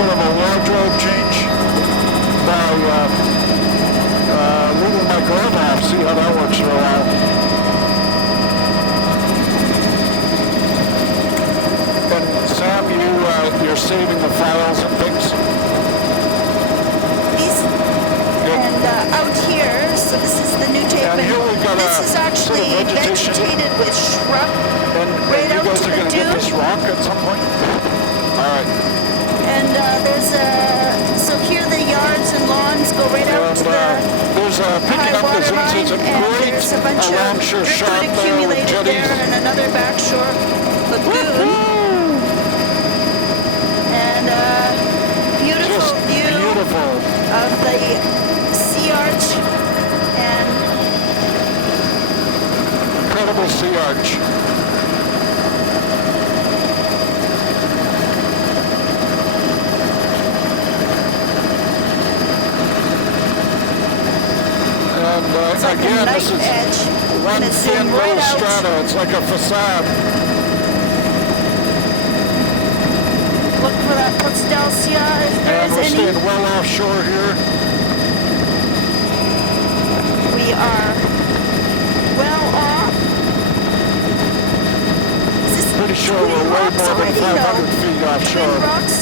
bit of a wardrobe change by leaving my glove off. See how that works for a while. And Sam, you're saving the files and things. And out here, so this is the new tape. And here we've got this is actually sort of vegetated with shrub right out to the dune. This rock at some point. All right. And there's so here the yards and lawns go right out to the high water line, and there's a bunch of driftwood accumulated there, and another backshore lagoon. And beautiful view of the sea arch and incredible sea arch. It's like again, a knife this is edge, one thin right little out. strata. It's like a facade. Look for that Postelsia if there And is we're any. staying well offshore here. We are well off. Is this Pretty sure Twin we're way Rocks more than already? 500 No. feet offshore. Twin Rocks?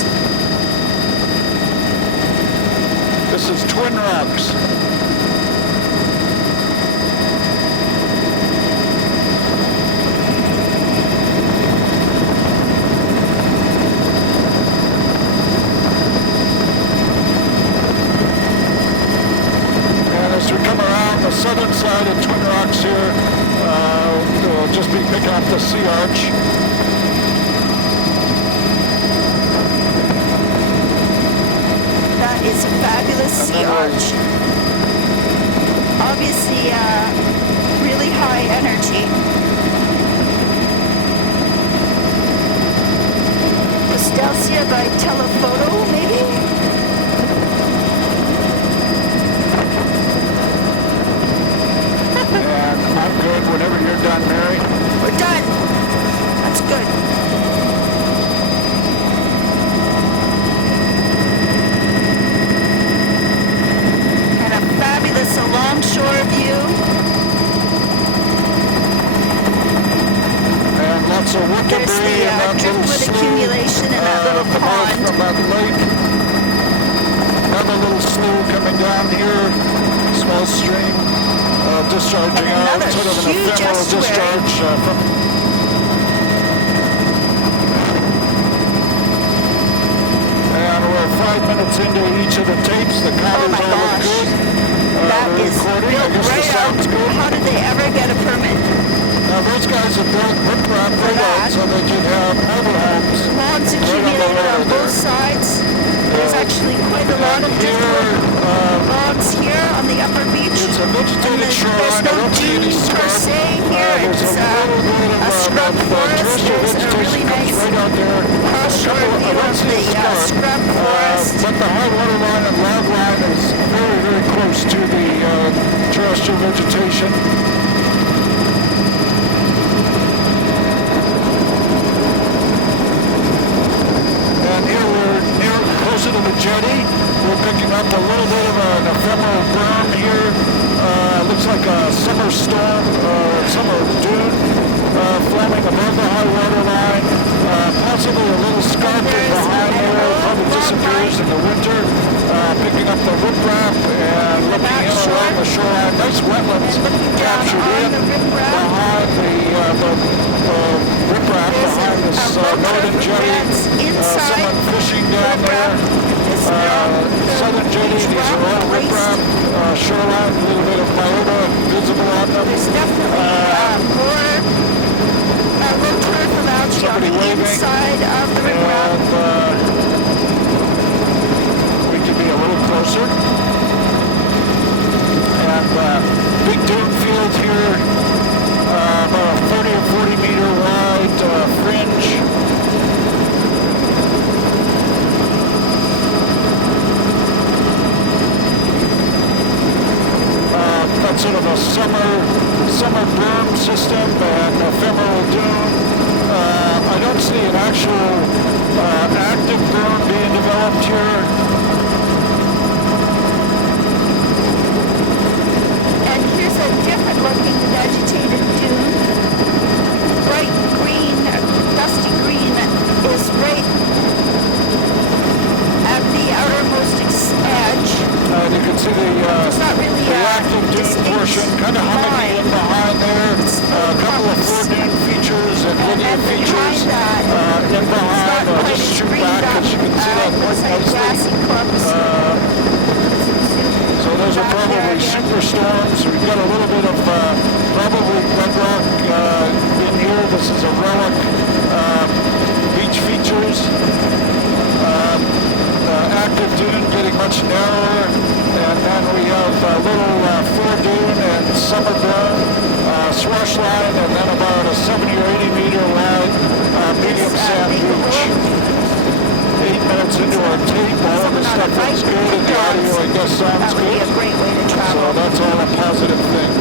This is Twin Rocks. The southern side of Twin Rocks here, we'll just be picking up the sea arch. That is a fabulous sea arch. Obviously, really high energy. Postelsia by telephoto, maybe? I'm good whenever you're done, Mary. We're done. That's good. And a fabulous alongshore view. And lots of wood There's debris in that the little driftwood slough, accumulation in that little pond. From that lake. Another little slough coming down here. Small stream. Discharging out, sort of an ephemeral discharge from... And we're 5 minutes into each of the tapes. The counters all look good. That is built right out. How did they ever get a permit? Now those guys have built riprap right out so they could have mobile homes. Logs accumulated on both sides. There's actually quite a lot of different logs here on the upper beach. It's a vegetated shoreline. There's no dunes per se here. It's a scrub forest. There's a really nice offshore view of the scrub forest. But the high water line and log line is very, very close to the terrestrial vegetation. And here we're closer to the jetty. We're picking up a little bit of an ephemeral berm here. Looks like a summer storm, summer dune, forming above the high water line. Possibly a little scarping behind there. Probably disappears in the winter. Picking up the riprap and looking in along the shoreline. Nice wetlands captured in behind the riprap behind this northern jetty. Someone fishing down there. Southern jetty, these are all riprap. Shoreline, a little bit of biota visible on them. There's definitely more low turf of algae on the inside of the riprap. We can be a little closer. And big dune field here, about a 30 or 40 meter wide fringe. That's sort of a summer berm system and ephemeral dune. I don't see an actual active berm being developed here. summer storms. We've got a little bit of probably bedrock in here. This is a relic beach features. Active dune getting much narrower, and then we have a little foredune and summer berm, swash line, and then about a 70 or 80 meter wide medium sand beach. 8 minutes into our tape, all of the stuff looks good, and the audio, I guess, sounds good. That would be a great way to travel. So that's all a positive thing.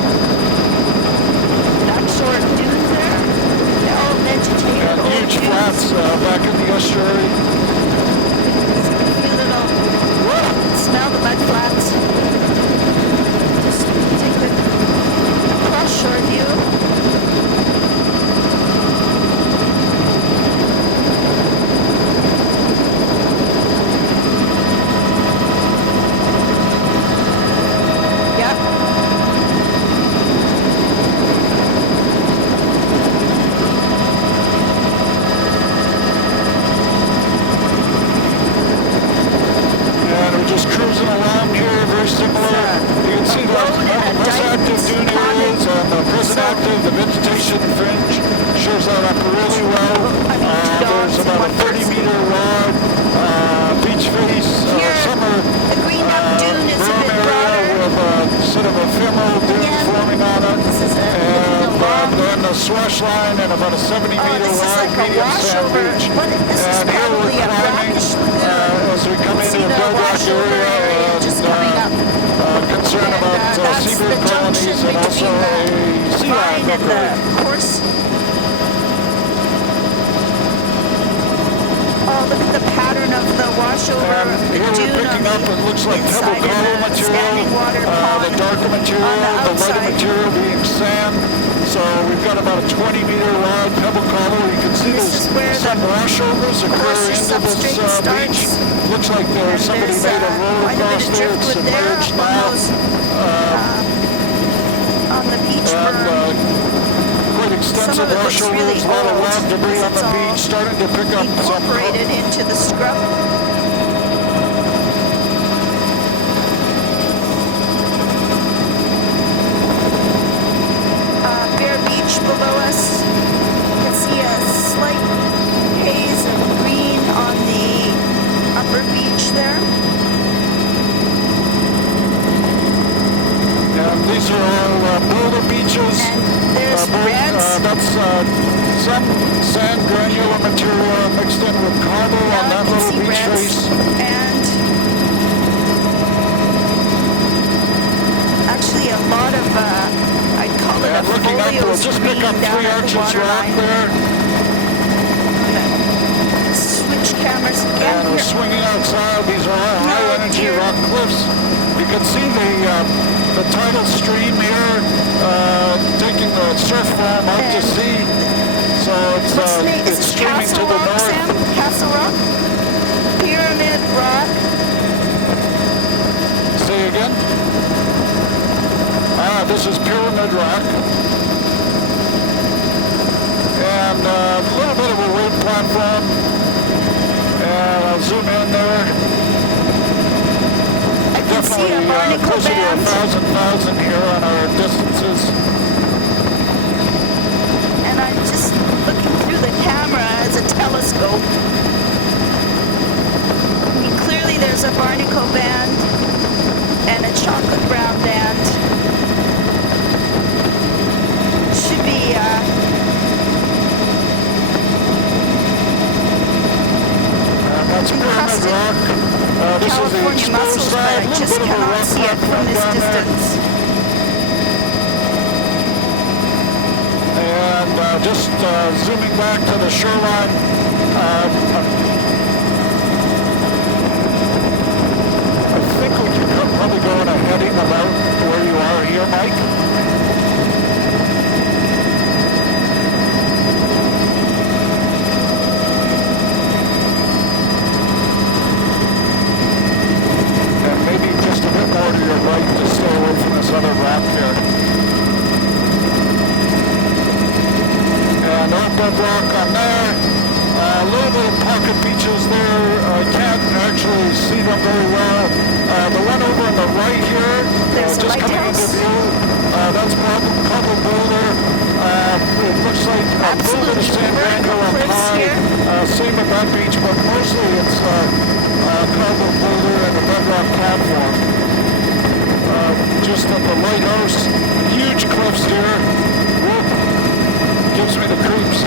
That short dunes there, they're all vegetated. And huge flats back in the estuary. Smell the mud flats. Just take the cross-shore view. Yep. Just cruising along here, very similar. You can see the less active dune areas and the present active, the vegetation fringe shows that up really well. There's about a 30-meter wide beach face, summer dune is a berm bit area broader. with sort of ephemeral dune forming on it. And then a swash line and about a 70-meter wide medium sand beach. And here we're climbing as we come into the bedrock area and concern about seabird colonies and also a sea lion occurring. Oh, look at the pattern of the washover Here dune we're picking up what looks like pebble coral material, the darker material, the lighter material being sand. So we've got about a 20-meter wide pebble coral. You can see there's some washovers occur into this beach. Looks like somebody made a road across there. It's submerged now. On the beach quite extensive washovers, a lot of rock debris on the beach, starting to pick up some incorporated into the scrub. Below us, you can see a slight haze of green on the upper beach there. And these are all boulder beaches. And there's reds. That's some sand granular material mixed in with cobble on that little beach face. And actually a lot of I'd call it a looking up, we'll folios just pick up green down 3 at the arches rock waterline. there. Switch cameras again. And we're swinging outside. These are all high-energy rock cliffs. You can see the tidal stream here taking the surf foam out to sea. So it's streaming to the north. Sam? Castle Rock? Pyramid Rock? Say again? This is Pyramid Rock. And a little bit of a wave platform. And I'll zoom in there. I can see a barnacle closer band. to 1,000 here on our distances. And I'm just looking through the camera as a telescope. I mean, clearly there's a barnacle band and a chocolate brown band. Should be that's Pyramid Rock. This California is the mussels, exposed but side. I just cannot see it from this distance. And just zooming back to the shoreline. I think we can probably go on a heading about where you are here, Mike. To your right to stay away from this other rock here. And old bedrock on there. A little bit of pocket beaches there. I can't actually see them very well. The one over on the right here there's a just coming into lighthouse. view. That's Cobble Boulder. It looks like a little bit of Absolutely sand vertical granular cliffs high. here. Same at that beach, but mostly it's Cobble Boulder and the bedrock platform. Just at the lighthouse, huge cliffs here. Whoop. Gives me the creeps.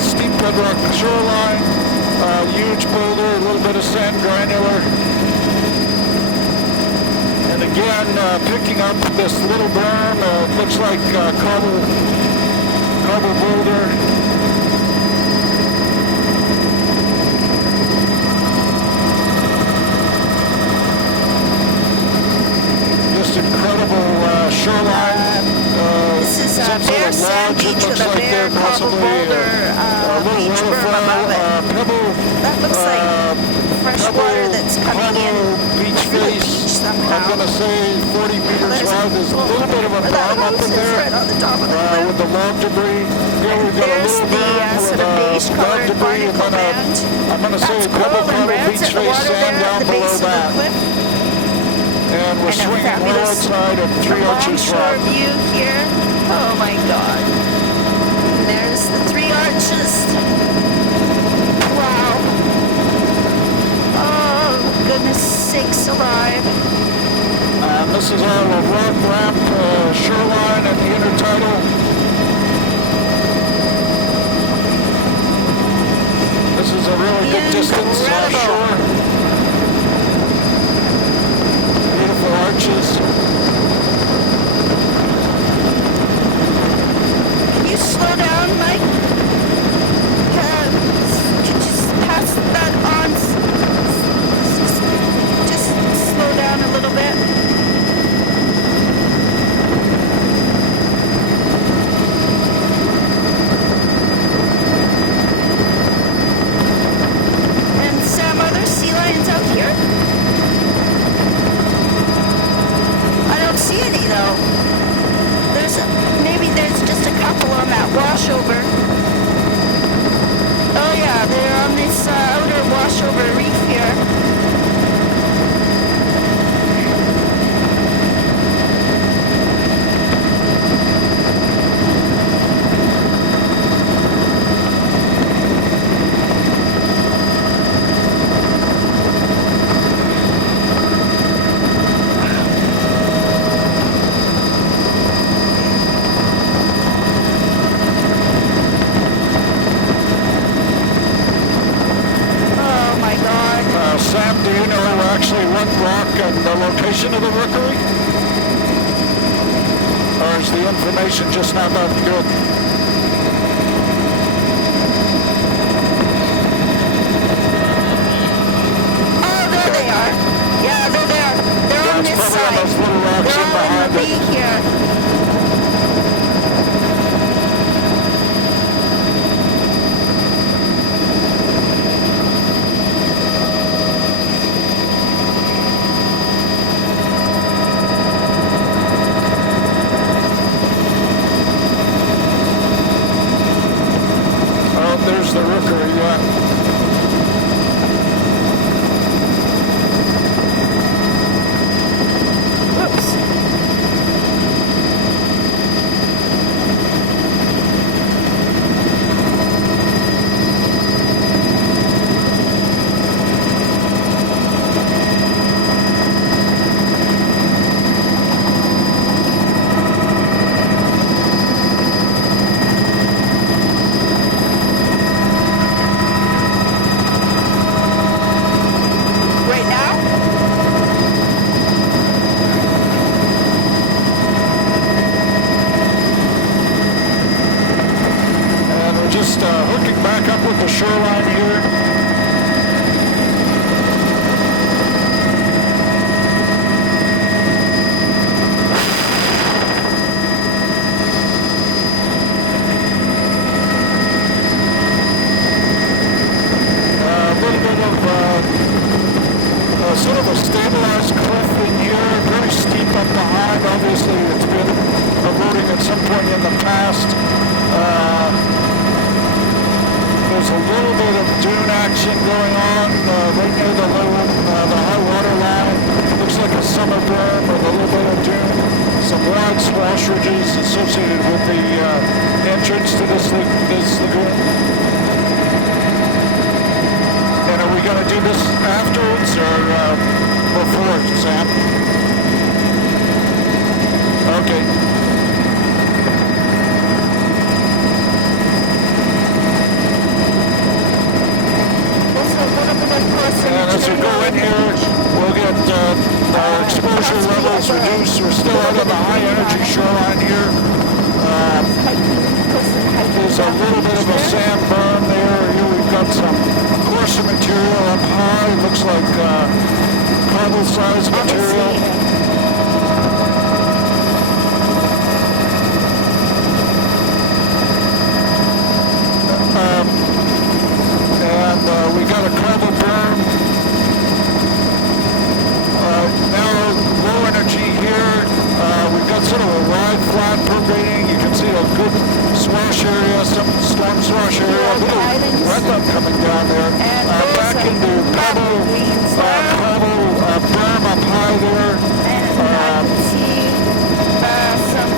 Steep bedrock shoreline, huge boulder, a little bit of sand granular. And again, picking up this little berm, looks like cobble boulder. Just incredible shoreline. This is a bare sand beach with a bare cobble boulder beach berm above it. That looks like fresh water that's coming in beach through the face. beach somehow. I'm going to say 40 meters wide. There's a little bit of a berm up in there right on the top of the cliff. with the log debris. Here we've got a There's little the berm with sort of beige-colored debris, and barnacle then band. I'm going to say That's double coral and reds beach at the face water sand there down at the below base of the that. cliff. And we're And a swinging well fabulous outside of Three Arches longshore Rock. view here. Oh my God. And there's the Three Arches. Wow. Oh, goodness sakes alive. This is our rock ramp shoreline and the intertidal. This is a really good distance offshore. Beautiful arches. Can you slow down, Mike? Just pass that on. Just slow down a little bit. And Sam, are there sea lions out here? I don't see any though. Maybe there's just a couple on that washover. Oh yeah, they're on this outer washover reef here. Oh my God. Sam, do you know actually what rock and the location of the rookery? Or is the information just not that good? Oh, there they are. Yeah, they're there. They're on That's this probably on side. those little rocks They're in all in behind the it. bay here. Oh, there's the rookery, yeah. Whoops. Right now? And we're just hooking back up with the shoreline here. A little bit of sort of a stabilized cliff in here, very steep up behind. Obviously, it's been eroding at some point in the past. There's a little bit of dune mulching going on right near the high water line. Looks like a summer berm with a little bit of dune. Some wide swash ridges associated with the entrance to this lagoon. And are we going to do this afterwards or before, Sam? Okay. And as we go in here, we'll get our exposure levels reduced. We're still out of the high energy shoreline here. There's a little bit of a sand berm there. Here we've got some coarser material up high. Looks like cobble-sized material. And we got a cobble berm. Now low energy here. We've got sort of a wide flat perforating. You can see a good swash area, some storm swash area. A little wet up coming down there. Back into cobble berm up high there. And I can see some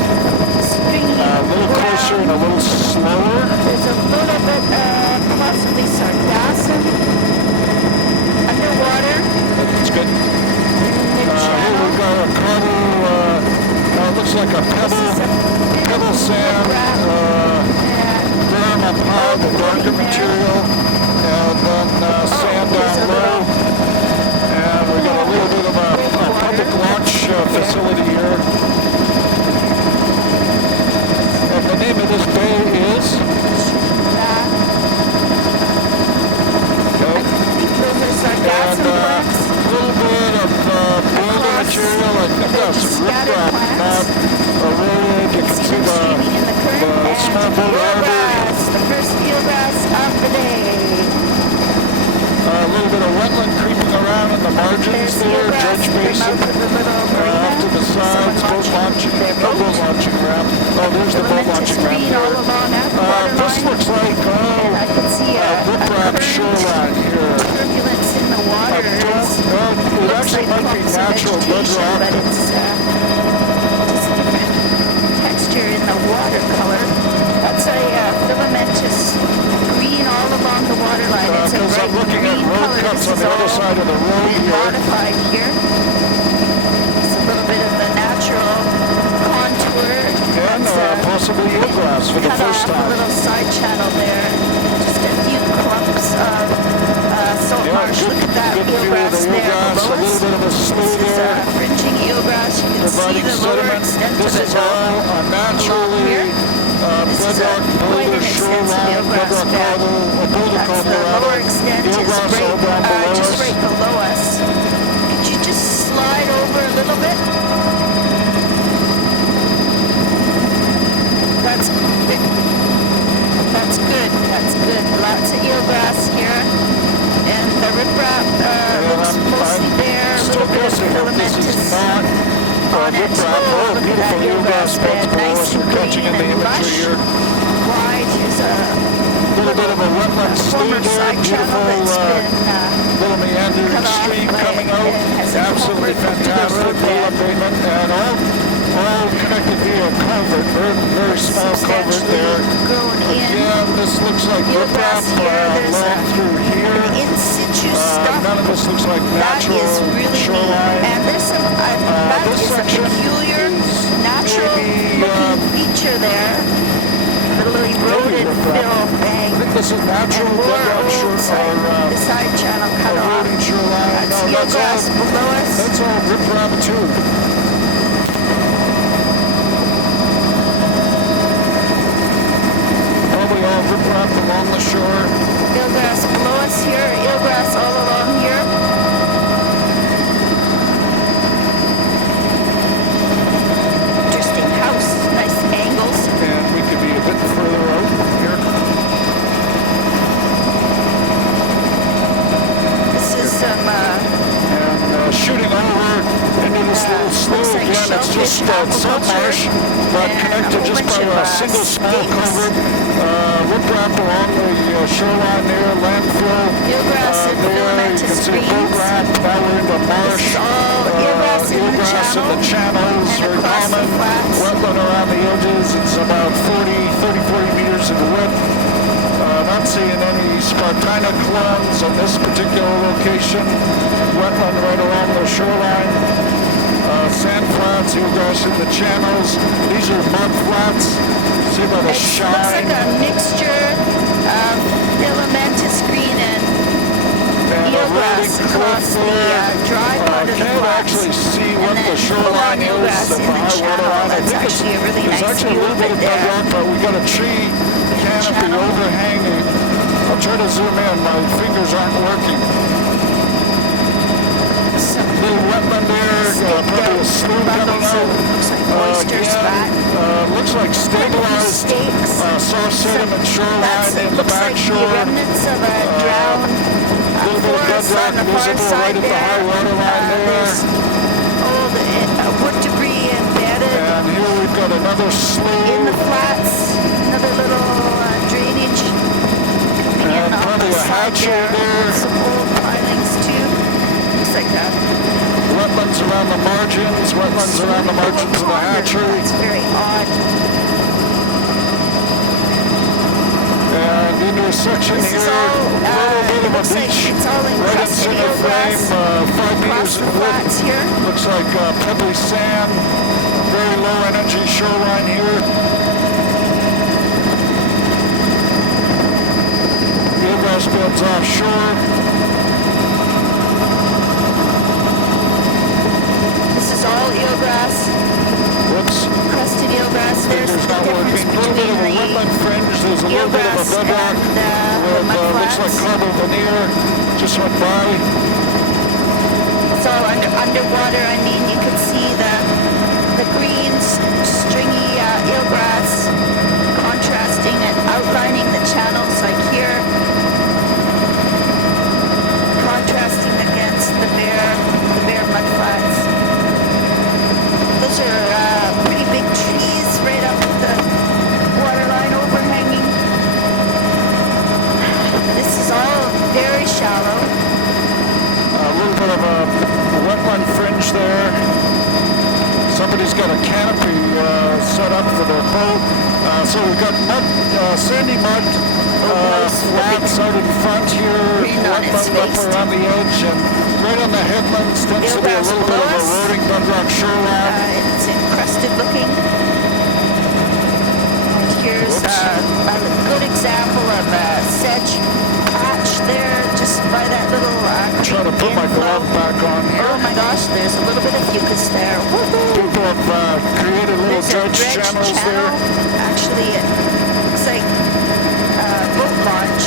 stringy a little closer and a little slower. There's a little bit possibly sargassum underwater. That's good. Here we've got a cobble, looks like a pebble sand berm up high, the darker material, and then sand down low. And we've got a little bit of a public launch facility here. And the name of this bay is? I think those are sargassum plants. A little bit of boulder material. I think that's riprap, not eroded. You can see the small boulder arbor. The first eelgrass of the day. A little bit of wetland creeping around in the margins there. Dredge basin. Off to the sides. Boat launching. No boat launching ramp. Oh, there's the boat launching ramp there. This looks like riprap shoreline here. Turbulence in the water. It actually might be natural bedrock. But it's just different texture in the watercolor. That's a filamentous green all along the waterline. It's a bright I'm looking green at road color. cuts This on is the all other side of the road been here. modified here. It's a little bit of the natural contour. And possibly eelgrass for the cut first off time. a little side channel there. Just a few clumps of salt marsh. Look at that eelgrass there A below little us. bit of a slough This is there. fringing eelgrass. You can see Providing the lower sediment. extent This of it is all naturally here. This is bedrock quite boulder an extensive shoreline, eelgrass bedrock bed. cobble, a boulder That's cobble the rather. lower extent is Eelgrass all down below just us. right below us. Could you just slide over a little bit? That's good. That's good. That's good. Lots of eelgrass here. And the riprap looks mostly bare. A little bit of filamentous on it. Oh, Look at that eelgrass bed. Nice and catching in the green and imagery lush. here. Wide. Here's a Little bit of a wetland slough former there, side channel that's beautiful been little meandering cut off stream by- coming out. and has a Absolutely culvert through the fantastic, road well bed. abatement, and all connected via a culvert, very small culvert there. Grown in. Again, this looks like riprap eelgrass here. There's along through here. in situ stuff. None of this looks like That natural is really shoreline. neat. And there's some, that this is a section peculiar natural maybe, looking feature there. A little eroded fill bank. I think this is natural And more bedrock old shore, the side channel cut off. eroding shoreline. That's No, eelgrass below us. that's all riprap too. Probably all riprap along the shore. Eelgrass below us here. Eelgrass all along here. Interesting house. Nice angles. And we could be a bit further out here. This is some And shooting over into this little slough looks like again. It's shellfish just salt marsh. aquaculture. but and connected a whole just bunch by of a single small stakes. culvert, riprap along the shoreline there, landfill. Eelgrass and There you filamentous can see a boat greens. ramp. Now we're into marsh. This is all eelgrass in the channel in the channels, and very across the common. flats. Wetland around the edges. It's about 40 meters in width. Not seeing any Spartina clones on this particular location. Wetland right along the shoreline. Sand flats, eelgrass in the channels. These are mud flats. See by the It shine. looks like a mixture of filamentous green and eelgrass across the dry part of the Can't flats. actually see And what then the shoreline full-on eelgrass is. in the channel. That's actually a really There's nice actually a view little of bit it of there. bedrock, but we got a tree canopy channel. overhanging. I'll try to zoom in. My fingers aren't working. Some Little wetland there, probably a slough coming bundles out. of, looks like oyster Again, spat. looks like stabilized Stakes. soft sediment shoreline in the Looks back like shore. the remnants of a drowned A little bit of forest on the bedrock far visible side right at the there. high water line there. There's old wood debris embedded And here we've got another slough. in the flats. Another little drainage coming in And off probably the a side hatch there. there. Some old pilings too. Looks like a Wetlands around the margins, wetlands around the margins of the hatchery. It's very odd. And into a section This here, is all, a little bit of a looks like beach it's all right in encrusted center frame, eelgrass 5 across meters the in width. flats here. Looks like pebbly sand, very low energy shoreline here. Eelgrass beds offshore. This is all eelgrass, Whoops, crusted eelgrass. There's fingers the not difference working. A little bit of a between wetland fringe. There's a the little bit of a eelgrass bedrock and the with mud looks like flats. carbon veneer. Just went by. It's all underwater. I mean, you can see the green, stringy eelgrass contrasting and outlining the channels, like here, contrasting against the bare mud flats. Those are pretty big trees right up the waterline overhanging. This is all very shallow. A little bit of a wetland fringe there. Somebody's got a canopy set up for their boat. So we've got mud, sandy mud flats out in front here, Green on its wetland up face. around the edge, and right on the headlands tends to be a Eelgrass little bit of below a us. eroding bedrock shoreline. It's encrusted looking. And here's a good example of a sedge patch there, just by that little Try to put my inflow. glove back on here. Oh my gosh, there's a little bit of fucus there. Woohoo! People have created little There's a dredge dredge channels channel. there. Actually, it looks like a boat launch.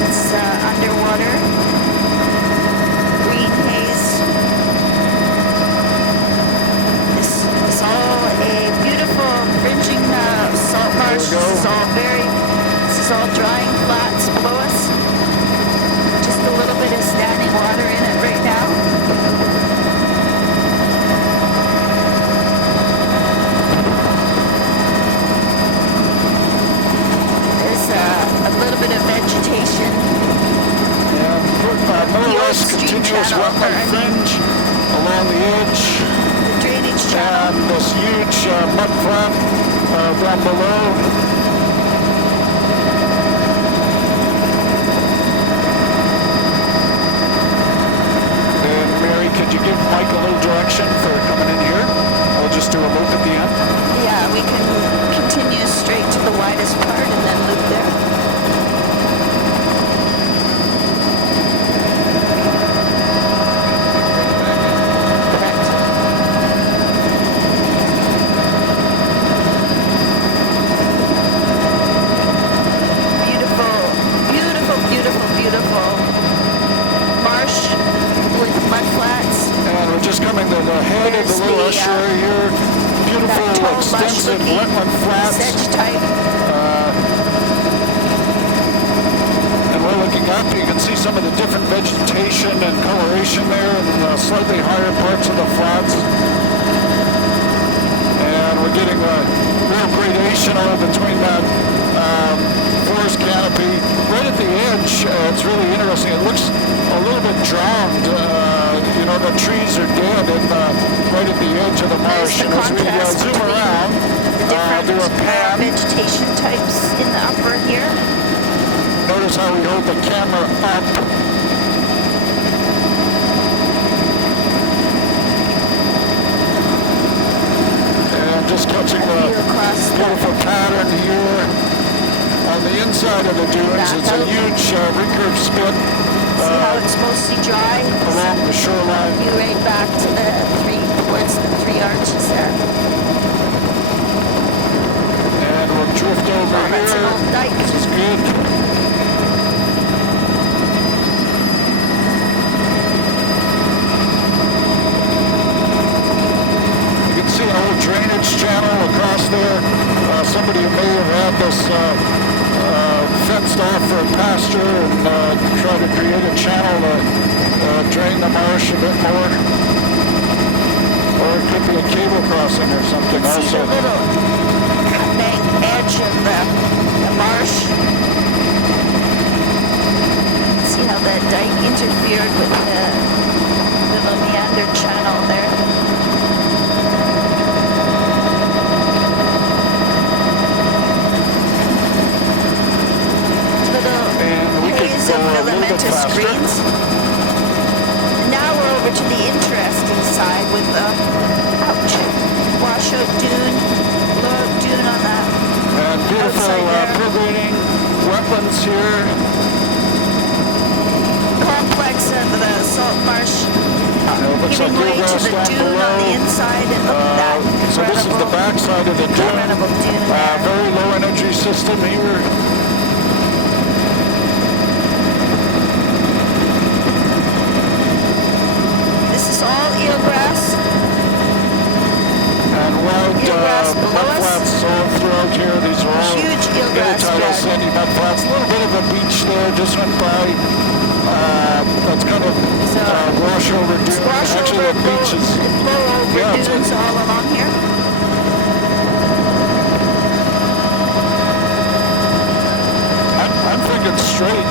It's underwater. Green haze. This is all a beautiful fringing salt marsh. There we go. This is all drying flats below us. Just a little bit of standing water in it right now. There's a little bit of vegetation. Yeah, more The or old less stream continuous channel, wetland or, I mean, fringe along the edge. The drainage channel. And this huge mud flat down below. And Mary, could you give Mike a little direction for coming in here? I'll just do a loop at the end. Yeah, we can continue straight to the widest part and then loop there. Correct. Beautiful, beautiful, beautiful, beautiful marsh with mud flats. And we're just coming to the head of the There's little the, estuary here. Beautiful, that tall, extensive lush-looking wetland flats. sedge type. And we're looking up. You can see some of the different vegetation and coloration there in slightly higher parts of the flats. we're getting a real gradation between that forest canopy. Right at the edge, it's really interesting. It looks a little bit drowned. You know, the trees are dead right at the edge of the marsh. And as we zoom around, do a pan. Vegetation types in the upper here. Notice how we hold the camera up. And just catching the beautiful pattern here. On the inside of the dunes, it's a huge recurve spit. See how it's mostly dry? Along the shoreline. You right back to towards the three arches there. And we'll drift over here. That's an old dike. This is good. You can see an old drainage channel across there. Somebody may have had this fenced off for pasture and try to create a channel to drain the marsh a bit more. Or it could be a cable crossing or something also. See the little bank edge of the marsh. See how that dike interfered with the little meander channel there. Of filamentous greens. Now we're over to the interesting side with the washout dune, blowout dune on that. And beautiful percolating wetlands here. Complex of the salt marsh giving way to the dune on the inside, and look at that. So this is the back side of the dune. Very low energy system here. Mudflats all throughout here. These are all huge eelgrass tidal sandy mudflats. A little bit of a beach there just went by. That's kind of wash over dune. Actually, the beach is dunes all along here. I'm thinking straight.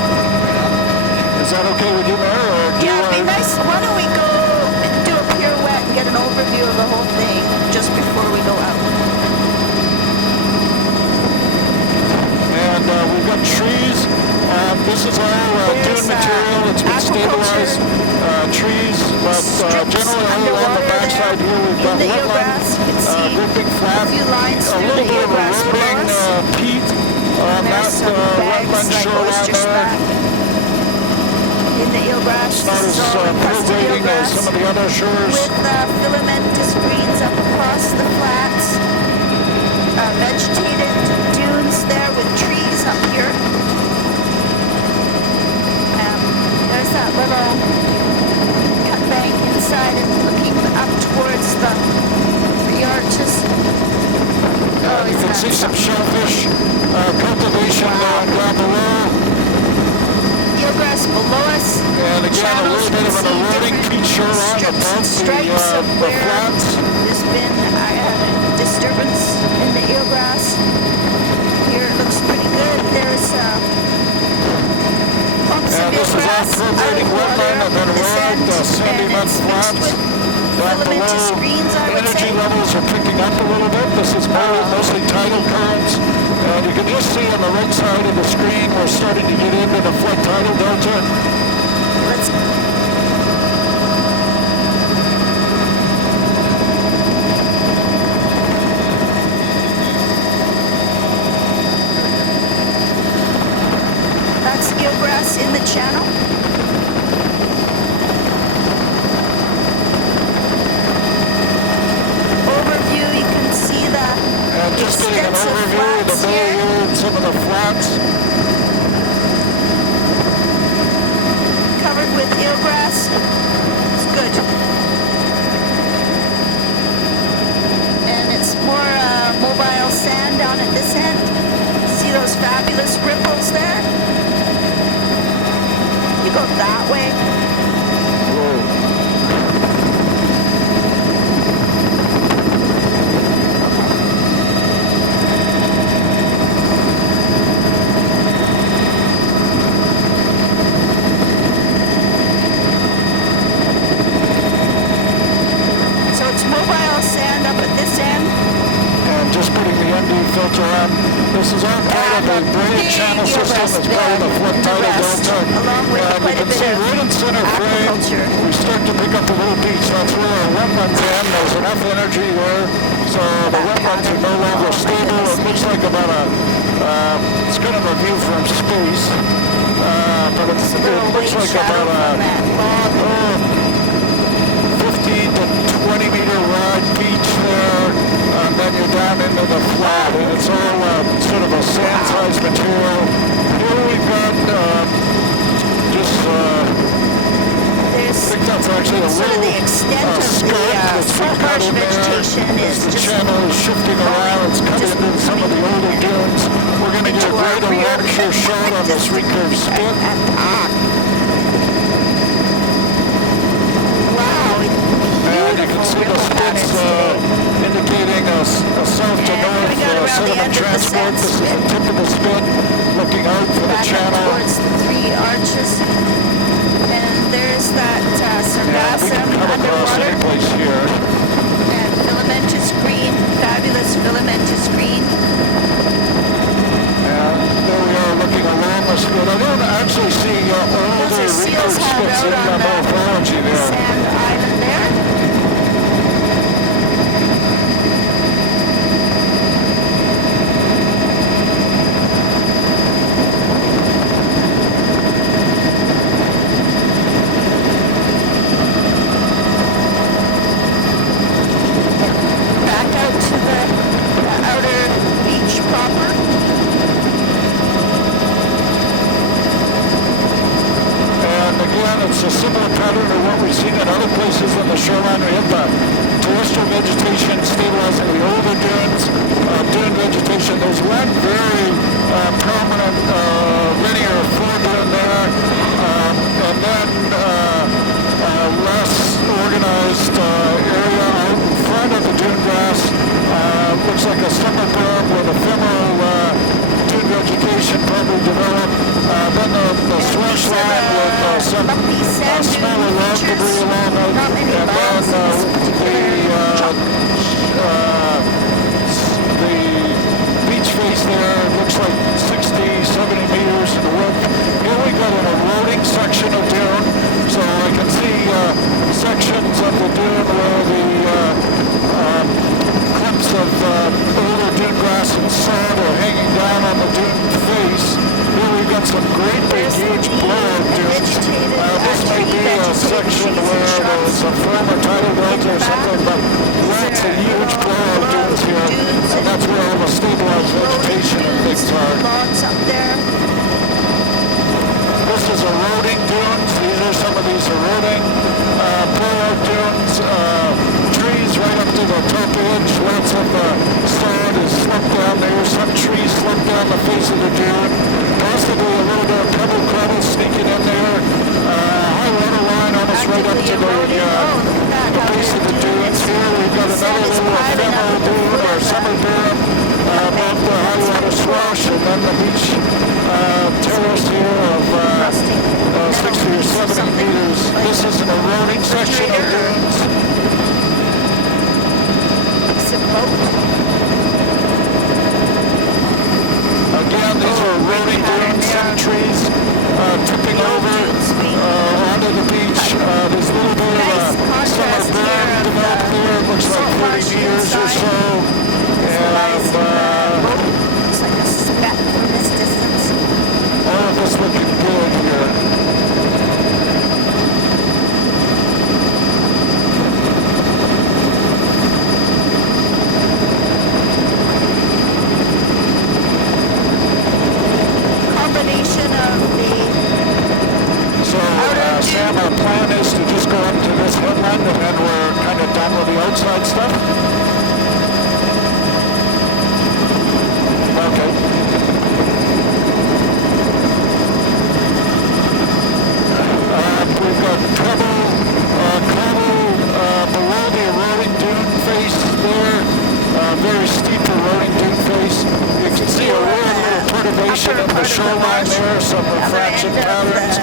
Is that okay with you, Mayor? Or it'd be nice. Why don't we go do a pirouette and get an overview of the whole thing just before we go out? And we've got trees. This is all dune material. It's been stabilized. Trees, but generally all along the backside here we've got wetland, good big flat, a little bit of eroding peat on that wetland shoreline there. In the eelgrass, it's not as pervading as some of the other shores. With filamentous greens up across the flats, vegetated dunes there with trees up here. There's that little cut bank inside and looking up towards the three arches. You can see some shellfish cultivation down below. Eelgrass below us. And again, a little bit of an eroding peat shoreline above the flats. There's been disturbance in the eelgrass. Here it looks pretty good. There's clumps of eelgrass out of the water on this end, and it's mixed with filamentous greens, I would say. Energy levels are picking up a little bit. This is mostly tidal currents. And you can just see on the right side of the screen, we're starting to get into the flood tidal delta. That's eelgrass in the channel. Overview, you can see the just getting an overview of the bay here and some of the flats. Covered with eelgrass. It's good. And it's more mobile sand down at this end. See those fabulous ripples there? You go that way. ND filter on. This is all part of the braided channel system as part of the flood tidal delta. You can see right in center frame, we start to pick up a little beach. That's where our wetlands end. There's enough energy there, so the wetlands are no longer stable. It looks like about it's kind of a view from space, but it looks like about a 15 to 20 meter wide beach there, and then you're down into the flat, and it's all sort of a sand-sized material. Here we've got I think that's actually a sort of the extent of the saltmarsh vegetation is the just channel is shifting around. It's cutting into some of the older dunes. We're going to get a great long-shore shot on this recurve spit. And you can see the spits indicating a south to north sediment transport. This is the tip of the spit looking out for the channel. Towards the three arches. And there's that sargassum underwater. Here. And filamentous green, fabulous filamentous green. And there we are looking along the spit. I don't actually see older recurve spits in the morphology there. Sand island there. It's a similar pattern to what we've seen in other places on the shoreline. We have the terrestrial vegetation stabilizing the older dunes, dune vegetation. There's one very prominent linear foredune there, and then less organized area out in front of the dune grass. Looks like a summer berm with ephemeral dune vegetation probably developed. Then the swash line with some smaller log debris along it, and then the beach face there looks like 60, 70 meters in the width. Here we got an eroding section of dune, so I can see sections of the dune where the clumps of older dune grass and sod are hanging down on the dune face. Here we've got some great big huge blow-up dunes. This may be a section where there's a former tidal delta or something, but lots of huge blow-up dunes here, and that's where all the stabilized vegetation and things are. This is eroding dunes. These are some of these eroding blow-up dunes. Trees right up to the top edge. Lots of sod is slumped down there. Some trees slumped down the face of the dune. Possibly a little bit of pebble crumbs sneaking in there. High water line almost right up to the base of the dunes. Here we've got another little ephemeral dune or summer dune above the high water swash, and then the beach terrace here of 60 or 70 meters. This is an eroding section of dunes. Again, these are eroding dunes, some trees tipping over onto the beach. There's a little bit of a summer berm developed there. It looks like 30 meters or so. And looks like a speck from this distance. All of this looking good here. Sam, our plan is to just go up to this headland and then we're kind of done with the outside stuff. Okay. We've got pebble, cobble below the eroding dune face there. Very steep eroding dune face. You can see a real perturbation in the shoreline there, some refraction patterns,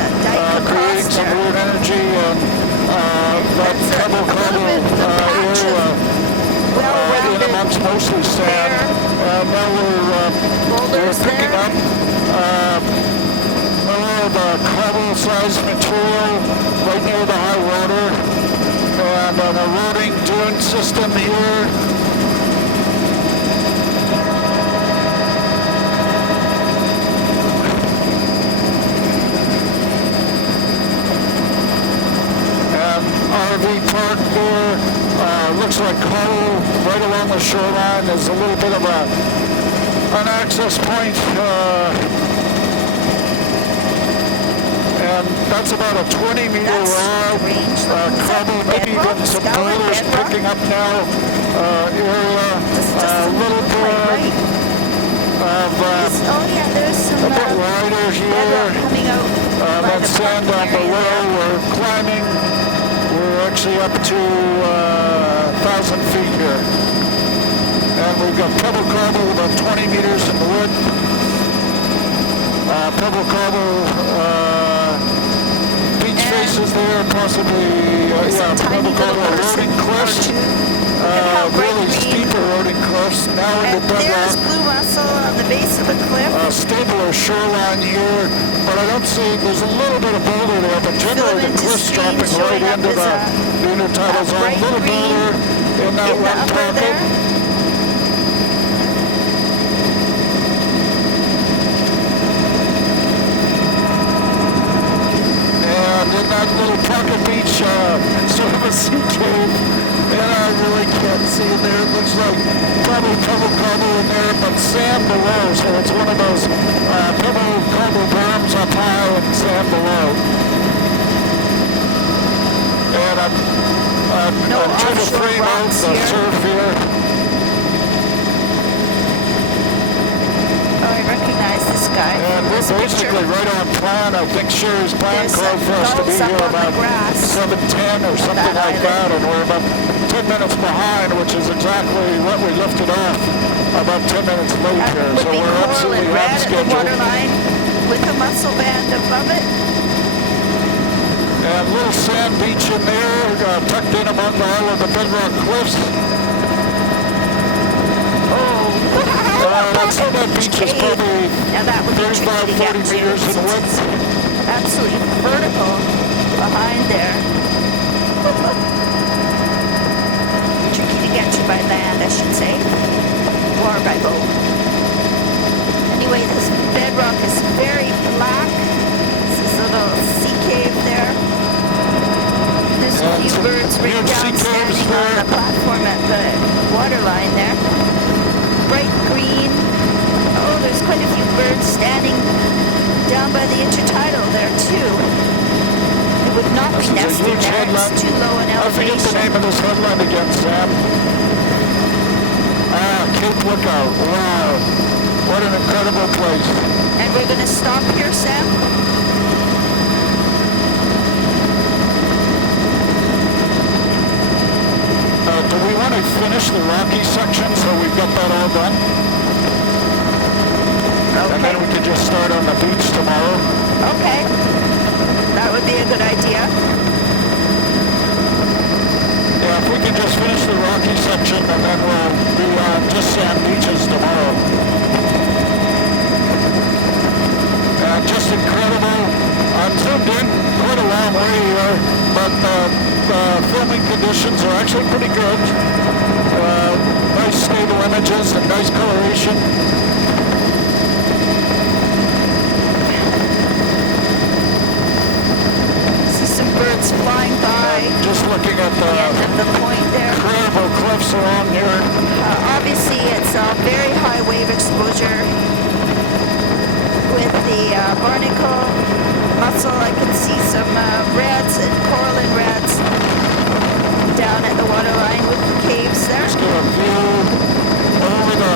creating some weird energy, and that pebble cobble area well-rounded in amongst mostly sand. Now we're picking up more of a cobble-sized material right near the high water, and an eroding dune system here. RV park there, looks like coral right along the shoreline. There's a little bit of an access point, and that's about a 20-meter wide cobble, maybe even some boulders picking up now area, a little bit of there's some a bit wider here, coming out and sand down below. We're climbing. We're actually up to 1,000 feet here. And we've got pebble cobble about 20 meters in the width. Pebble cobble beach faces there, possibly, pebble cobble eroding cliffs. Really steep eroding cliffs. Now into bedrock. There's blue mussel on the base of the cliff. Stabler shoreline here, but I don't see, there's a little bit of boulder there, but generally the cliff's dropping right into the intertidal zone. A little boulder in that one pocket. And in that little pocket beach, sort of a sea cave, and I really can't see it there. It looks like probably pebble cobble in there, but sand below, so it's one of those pebble cobble berms up high and sand below. And I'm trying to frame out the surf here. Oh, I recognize this guy. And we're basically right on plan. I think Sherry's plan called for us to be here about 7:10 or something like that, and we're about 10 minutes behind, which is exactly what we lifted off about 10 minutes late here. So we're absolutely on schedule. Waterline with a mussel band above it. And little sand beach in there, tucked in among all of the bedrock cliffs. That beach is probably 35, 40 meters in width. Absolutely vertical behind there. Tricky to get to by land, I should say, or by boat. Anyway, this bedrock is very black. This is a little sea cave there. There's a few birds right down standing on the platform at the waterline there. Bright green. Oh, there's quite a few birds standing down by the intertidal there too. It would not be nesting there. It's too low an elevation. I forget the name of this headland again, Sam. Cape Lookout. Wow. What an incredible place. And we're going to stop here, Sam? Do we want to finish the rocky section so we've got that all done? Okay. And then we can just start on the beach tomorrow. Okay. That would be a good idea. Yeah, if we can just finish the rocky section and then we'll be on just sand beaches tomorrow. And just incredible. I'm zoomed in quite a long way here, but the filming conditions are actually pretty good. Nice stable images and nice coloration. See some birds flying by. Just looking at the end of the point there. Incredible cliffs along here. Obviously, it's a very high wave exposure with the barnacle mussel. I can see some reds and coralline reds down at the waterline with the caves there. Just get a view over the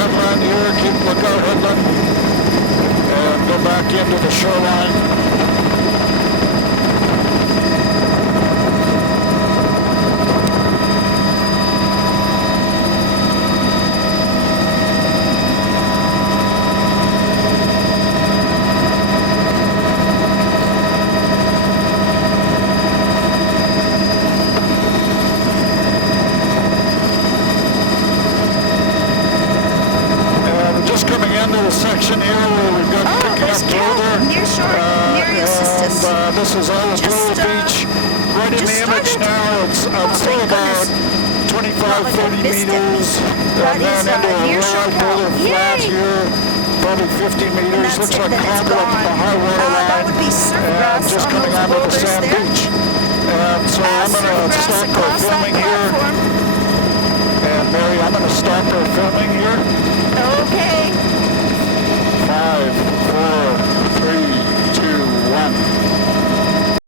headland here, Cape Lookout headland, and go back into the shoreline. little section here where we've got picking there's up Cal boulder. near shore, near Eustis. And this is Olapula Beach. Right in the image now, it's still about 25, 30 meters. And then into a lower boulder flat here, probably 50 meters. Looks like Congo at the high water line. That would be surf grass just on coming those onto the boulders sand there. beach. And so I'm going to start filming here.